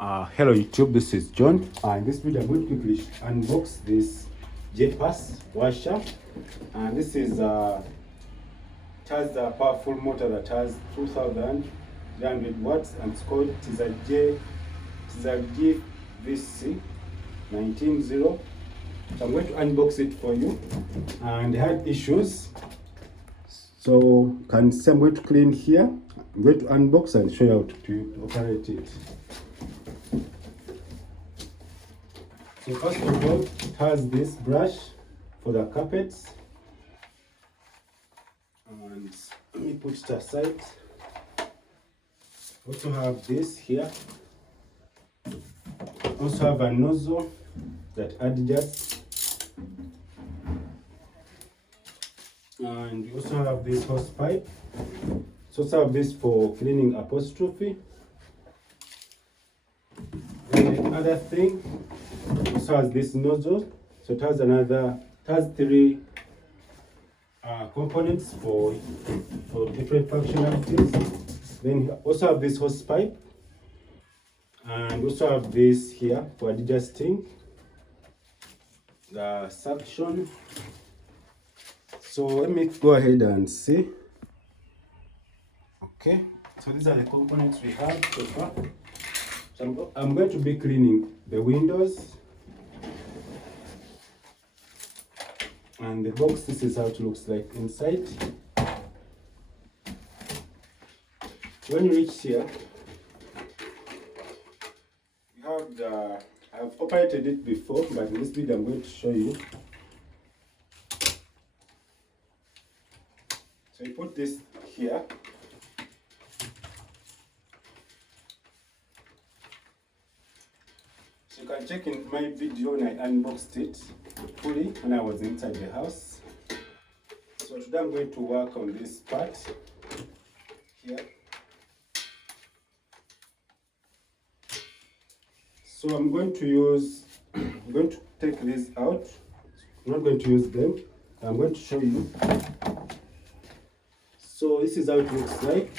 Hello YouTube, this is John. In this video I'm going to quickly unbox this Geepas washer, and this is it has a powerful motor that has 2300 watts, and it's called GVC 190. So I'm going to unbox it for you, and it had issues, so can see I'm going to clean here. I'm going to unbox and show you how to operate it. So first of all, it has this brush for the carpets, and let me put it aside. Also have this here. Also have a nozzle that adjusts, and we also have this hose pipe. So also have this for cleaning apostrophe. And the other thing, also has this nozzle. So it has three components for different functionalities. Then you also have this hose pipe, and also have this here for adjusting the suction. So let me go ahead and see. Okay, so these are the components we have so far. So I'm going to be cleaning the windows, and the box, this is how it looks like inside. When you reach here, you have I've operated it before, but in this video I'm going to show you. So you put this here. So you can check in my video when I unboxed it fully when I was inside the house. So today I'm going to work on this part here. So I'm going to take these out. I'm not going to use them. I'm going to show you. So this is how it looks like,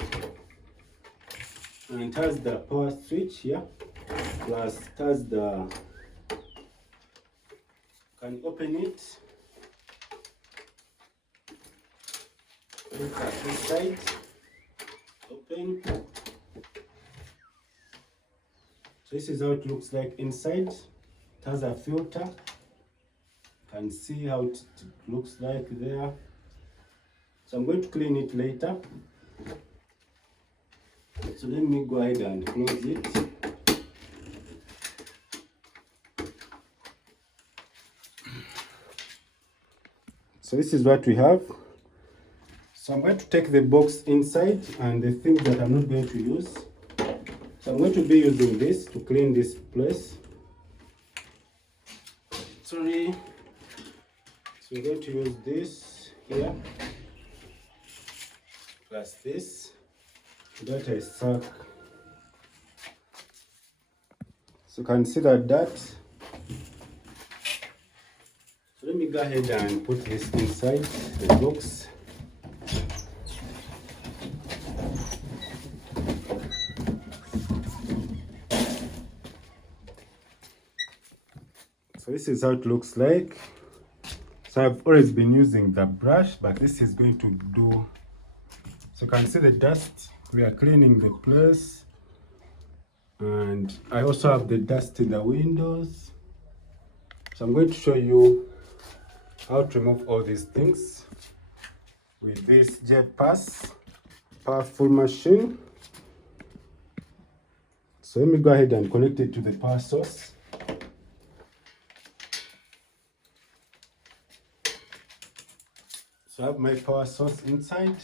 and it has the power switch here, plus it has can open it. Look at this side, open. So this is how it looks like inside. It has a filter. You can see how it looks like there. So I'm going to clean it later. So let me go ahead and close it. So this is what we have. So I'm going to take the box inside and the things that I'm not going to use. So I'm going to be using this to clean this place. Sorry. So we're going to use this here, plus this. That is stuck. So you can see that dirt. So let me go ahead and put this inside the box. So this is how it looks like. So I've always been using the brush, but this is going to do. So you can see the dust. We are cleaning the place, and I also have the dust in the windows. So I'm going to show you how to remove all these things with this Geepas powerful machine. So let me go ahead and connect it to the power source. So I have my power source inside.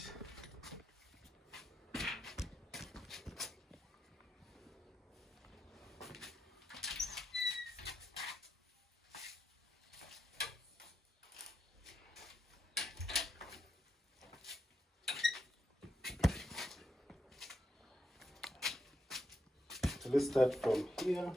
So let's start from here.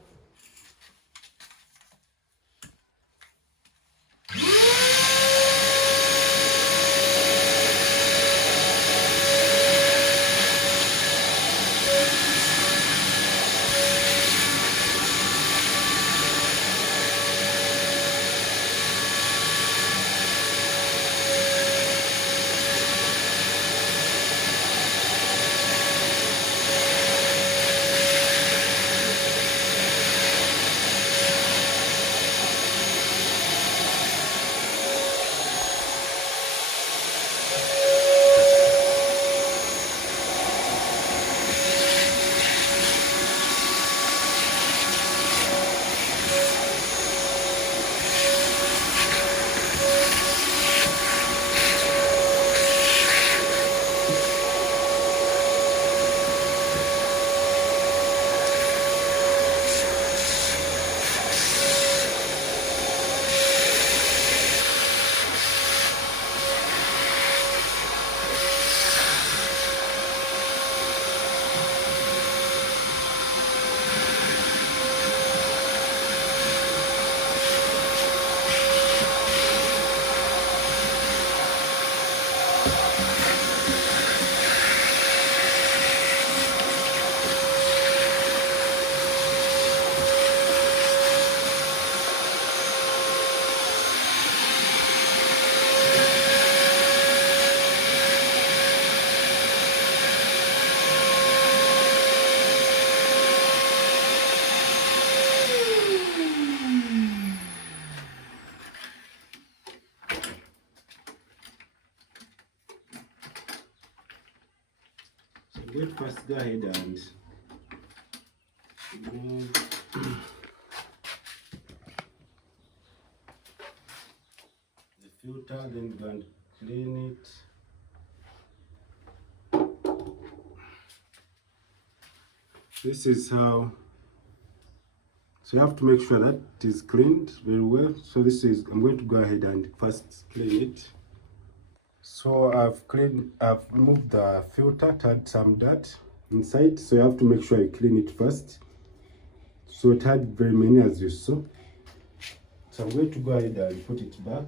first go ahead and remove the filter, then go and clean it. This is how, so you have to make sure that it is cleaned very well. So this is, I'm going to go ahead and first clean it. So I've removed the filter, had some dirt inside, so you have to make sure you clean it first. So it had very many, as you saw. So I'm going to go ahead and put it back.